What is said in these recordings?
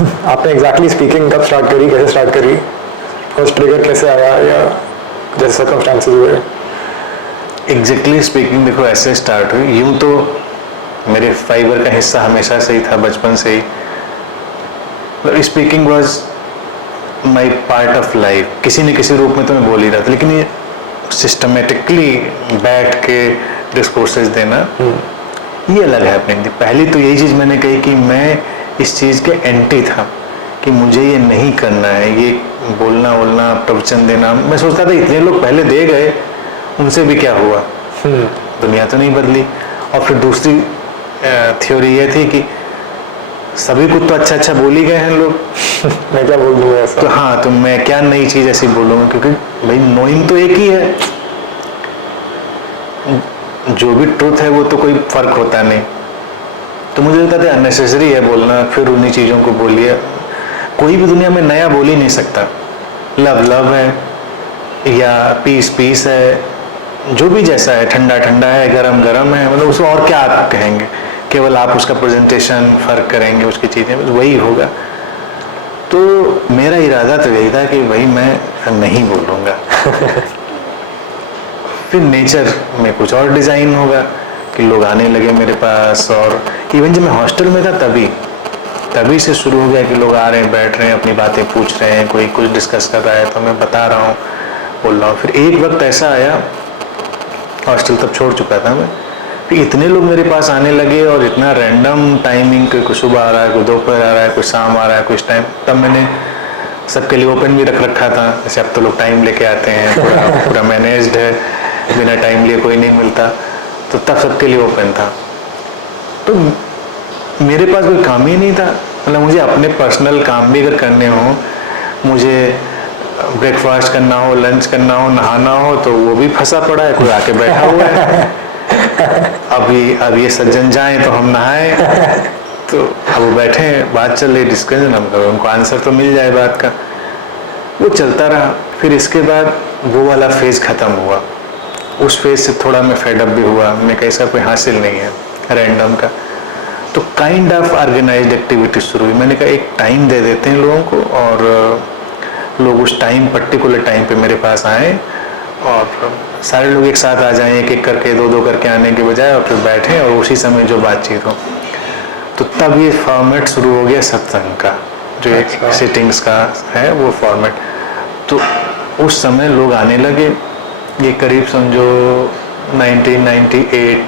आपने exactly speaking कब start करी, कैसे स्टार्ट करी, फर्स्ट ट्रिगर कैसे आया, या जैसे सर्कमस्टांसेस हुए? एग्जैक्टली स्पीकिंग देखो ऐसे स्टार्ट हुई, यूँ तो मेरे फाइबर का हिस्सा हमेशा से ही था, बचपन से ही। Speaking was my part of life, किसी न किसी रूप में तो मैं बोल ही रहा था, लेकिन ये सिस्टमेटिकली बैठ के डिस्कोर्सेज देना ये अलग हैपनिंग थी। पहली तो यही चीज़ मैंने कही कि मैं इस चीज़ के एंटी था कि मुझे ये नहीं करना है, ये बोलना बोलना प्रवचन देना। मैं सोचता था इतने लोग पहले दे गए, उनसे भी क्या हुआ, दुनिया तो नहीं बदली। और फिर दूसरी थ्योरी ये थी कि सभी कुछ तो अच्छा अच्छा बोल ही गए हैं लोग, मैं क्या बोल दूँगा ऐसा। तो हाँ, तो मैं क्या नई चीज़ ऐसी बोलूँगा, क्योंकि भाई नोइंग तो एक ही है, जो भी ट्रुथ है वो तो कोई फर्क होता नहीं। तो मुझे लगता था अननेसेसरी है बोलना, फिर उन्हीं चीज़ों को बोलिए। कोई भी दुनिया में नया बोल ही नहीं सकता। लव लव है या पीस पीस है, जो भी जैसा है, ठंडा ठंडा है, गरम गरम है, मतलब उसको और क्या आप कहेंगे, केवल आप उसका प्रेजेंटेशन फर्क करेंगे, उसकी चीज़ें बस वही होगा। तो मेरा इरादा तो यही था कि भाई मैं नहीं बोलूँगा। फिर नेचर में कुछ और डिज़ाइन होगा कि लोग आने लगे मेरे पास, और इवन जब मैं हॉस्टल में था तभी से शुरू हो गया कि लोग आ रहे हैं, बैठ रहे हैं, अपनी बातें पूछ रहे हैं, कोई कुछ डिस्कस कर रहा है तो मैं बता रहा हूँ, बोल रहा हूँ। फिर एक वक्त ऐसा आया, हॉस्टल तब छोड़ चुका था मैं, फिर इतने लोग मेरे पास आने लगे और इतना रैंडम टाइमिंग, कोई सुबह आ रहा है, कोई दोपहर आ रहा है, कोई शाम आ रहा है, कुछ टाइम। तब मैंने सबके लिए ओपन भी रख रखा था, जैसे अब तो लोग टाइम लेके आते हैं, पूरा मैनेज्ड है, बिना टाइम लिए कोई नहीं मिलता, तो तब सबके लिए ओपन था। तो मेरे पास कोई काम ही नहीं था, मतलब मुझे अपने पर्सनल काम भी अगर करने हो, मुझे ब्रेकफास्ट करना हो, लंच करना हो, नहाना हो, तो वो भी फंसा पड़ा है, कोई आके बैठा हुआ है। अब ये सज्जन जाएं तो हम नहाएं, तो अब वो बैठे हैं, बात चल रही, डिस्कशन, हम उनको आंसर तो मिल जाए बात का। वो चलता रहा। फिर इसके बाद वो वाला फेज़ ख़त्म हुआ, उस फेज़ से थोड़ा मैं फेडअप भी हुआ, मैं कैसा कोई हासिल नहीं है रैंडम का। तो काइंड ऑफ ऑर्गेनाइज्ड एक्टिविटी शुरू हुई। मैंने कहा एक टाइम दे देते हैं लोगों को, और लोग उस टाइम, पर्टिकुलर टाइम पे मेरे पास आएँ, और सारे लोग एक साथ आ जाएं, एक एक करके, दो दो करके आने के बजाय, और फिर बैठें और उसी समय जो बातचीत हो। तो तब ये फॉर्मेट शुरू हो गया सत्संग का, जो एक सिटिंग्स का है वो फॉर्मेट। तो उस समय लोग आने लगे, ये करीब समझो 1998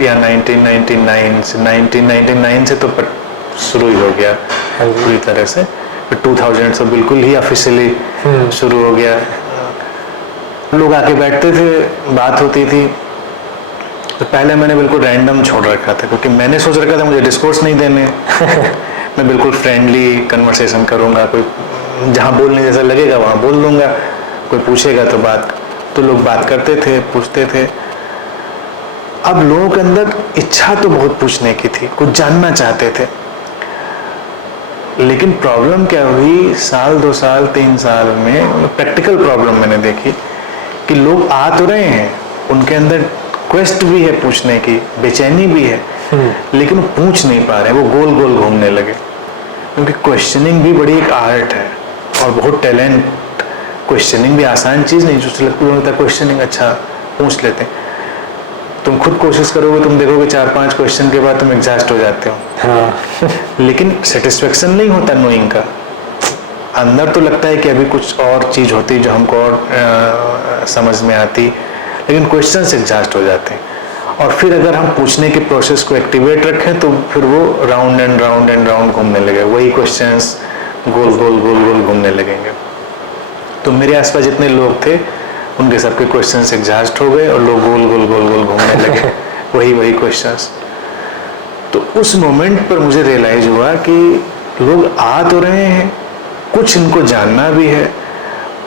या 1999 से तो शुरू ही हो गया पूरी तरह से। फिर 2000 से बिल्कुल ही ऑफिशियली शुरू हो गया। लोग आके बैठते थे, बात होती थी। तो पहले मैंने बिल्कुल रैंडम छोड़ रखा था, क्योंकि मैंने सोच रखा था मुझे डिस्कोर्स नहीं देने। मैं बिल्कुल फ्रेंडली कन्वर्सेशन करूँगा, कोई जहाँ बोलने जैसा लगेगा वहाँ बोल लूँगा, कोई पूछेगा तो लोग बात करते थे, पूछते थे। अब लोगों के अंदर इच्छा तो बहुत पूछने की थी, कुछ जानना चाहते थे, लेकिन प्रॉब्लम क्या हुई, साल 2 साल 3 साल में प्रैक्टिकल प्रॉब्लम मैंने देखी कि लोग आ तो रहे हैं, उनके अंदर क्वेस्ट भी है पूछने की, बेचैनी भी है, लेकिन वो पूछ नहीं पा रहे, वो गोल गोल घूमने लगे। क्योंकि क्वेश्चनिंग भी बड़ी एक आर्ट है और बहुत टैलेंट। क्वेश्चनिंग भी आसान चीज़ नहीं, जो लगता है क्वेश्चनिंग अच्छा पूछ लेते हैं। तुम खुद कोशिश करोगे, तुम देखोगे 4-5 क्वेश्चन के बाद तुम एग्जॉस्ट हो जाते हो। हाँ। लेकिन सेटिस्फेक्शन नहीं होता नोइंग का, अंदर तो लगता है कि अभी कुछ और चीज़ होती जो हमको और समझ में आती, लेकिन क्वेश्चन से एग्जॉस्ट हो जाते हैं। और फिर अगर हम पूछने के प्रोसेस को एक्टिवेट रखें तो फिर वो round and round and round घूमने लगे, वही क्वेश्चंस गोल गोल गोल गोल घूमने लगेंगे। तो मेरे आसपास जितने लोग थे उनके सबके क्वेश्चंस एग्जॉस्ट हो गए और लोग गोल गोल गोल गोल घूमने लगे, वही क्वेश्चंस। तो उस मोमेंट पर मुझे रियलाइज हुआ कि लोग आ तो रहे हैं, कुछ इनको जानना भी है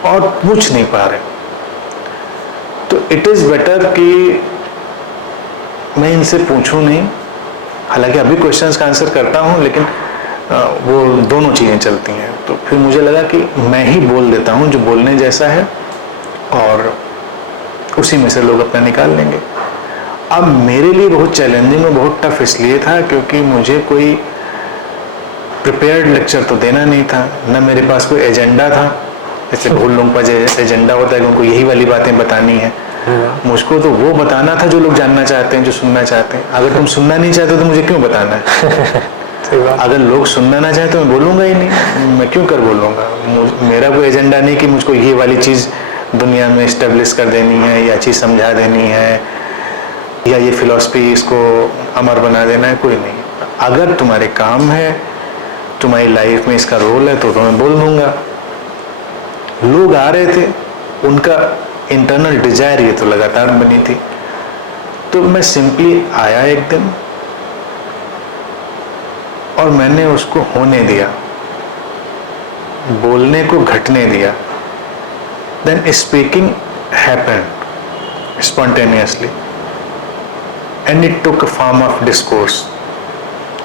और पूछ नहीं पा रहे। तो इट इज़ बेटर कि मैं इनसे पूछूं नहीं, हालांकि अभी क्वेश्चंस का आंसर करता हूं, लेकिन वो दोनों चीज़ें चलती हैं। तो फिर मुझे लगा कि मैं ही बोल देता हूं जो बोलने जैसा है, और उसी में से लोग अपना निकाल लेंगे। अब मेरे लिए बहुत चैलेंजिंग और बहुत टफ इसलिए था क्योंकि मुझे कोई प्रिपेयर्ड लेक्चर तो देना नहीं था, न मेरे पास कोई एजेंडा था। जैसे बहुत लोगों का एजेंडा होता है कि उनको यही वाली बातें बतानी है, मुझको तो वो बताना था जो लोग जानना चाहते हैं, जो सुनना चाहते हैं। अगर तुम सुनना नहीं चाहते तो मुझे क्यों बताना है? अगर लोग सुनना ना चाहे तो मैं बोलूँगा ही नहीं, मैं क्यों कर बोलूँगा? मेरा कोई एजेंडा नहीं कि मुझको ये वाली चीज़ दुनिया में इस्टेब्लिश कर देनी है, या चीज़ समझा देनी है, या ये फिलॉसफी इसको अमर बना देना है, कोई नहीं। अगर तुम्हारे काम है, तुम्हारी लाइफ में इसका रोल है, तो मैं बोल दूँगा। लोग आ रहे थे, उनका इंटरनल डिजायर ये तो लगातार बनी थी, तो मैं सिंपली आया एक दिन और मैंने उसको होने दिया, बोलने को घटने दिया। Then speaking happened spontaneously and it took a form of discourse.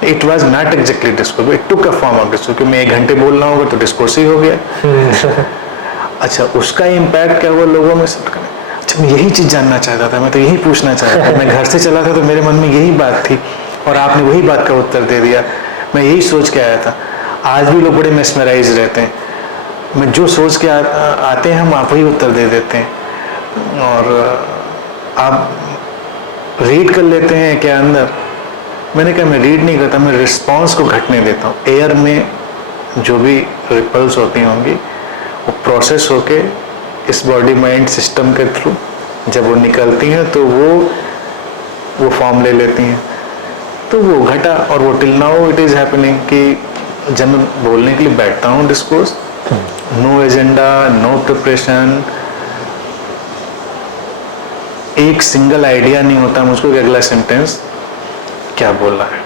It was not exactly discourse, it took a form of discourse. क्योंकि मैं 1 घंटे बोल रहा होगा तो डिस्कोर्स ही हो गया। अच्छा, उसका इम्पैक्ट क्या हुआ लोगों में? सब अच्छा, मैं यही चीज़ जानना चाहता था, मैं तो यही पूछना चाहता था, मैं घर से चला था तो मेरे मन में यही बात थी और आपने वही बात का उत्तर दे दिया। मैं यही सोच के आया था। आज भी लोग बड़े मेस्मराइज रहते हैं, मैं जो सोच के आते हैं हम आप वही उत्तर दे देते हैं। और आप रीड कर लेते हैं क्या अंदर? मैंने कहा मैं रीड नहीं करता, मैं रिस्पॉन्स को घटने देता हूँ। एयर में जो भी रिपल्स होती होंगी वो प्रोसेस होके इस बॉडी माइंड सिस्टम के थ्रू जब वो निकलती हैं तो वो फॉर्म ले लेती हैं। तो वो घटा और वो till now it is happening कि जब मैं बोलने के लिए बैठता हूँ discourse, no agenda, no preparation, एक सिंगल आइडिया नहीं होता मुझको कि अगला सेंटेंस क्या बोलना है,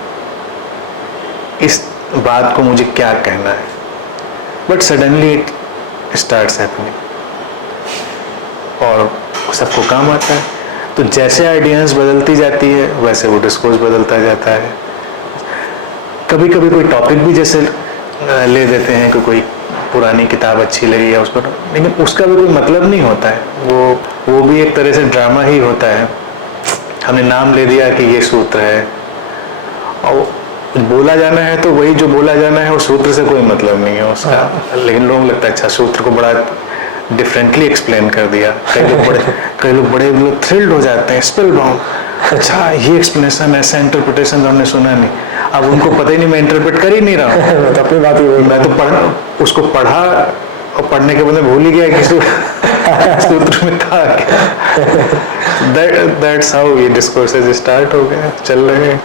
इस बात को मुझे क्या कहना है। But suddenly it starts happening और सबको काम आता है। तो जैसे आइडियाज बदलती जाती है वैसे वो डिस्कोर्स बदलता जाता है। कभी कभी कोई टॉपिक भी जैसे ले देते हैं कि कोई पुरानी किताब अच्छी लगी या उसको, लेकिन उसका भी कोई मतलब नहीं होता है, वो भी एक तरह से ड्रामा ही होता है। हमने नाम ले दिया कि ये सूत्र है और बोला जाना है तो वही जो बोला जाना है, वो सूत्र से कोई मतलब नहीं है उसका। लेकिन लोगों को लगता है अच्छा सूत्र को बड़ा डिफरेंटली एक्सप्लेन कर दिया। कई लोग बड़े थ्रिल्ड हो जाते हैं, स्पेल बाउंड, अच्छा ये एक्सप्लेनेशन, ऐसा इंटरप्रिटेशन हमने सुना नहीं। अब उनको पता ही नहीं, मैं इंटरप्रेट कर ही नहीं रहा हूँ, तो अपनी बात ही मैं तो उसको पढ़ा और पढ़ने के बाद मैं भूल ही गया कि सूत्र में था क्या। दैट्स हाउ ये डिस्कोर्सेज स्टार्ट हो गए, चल रहे हैं।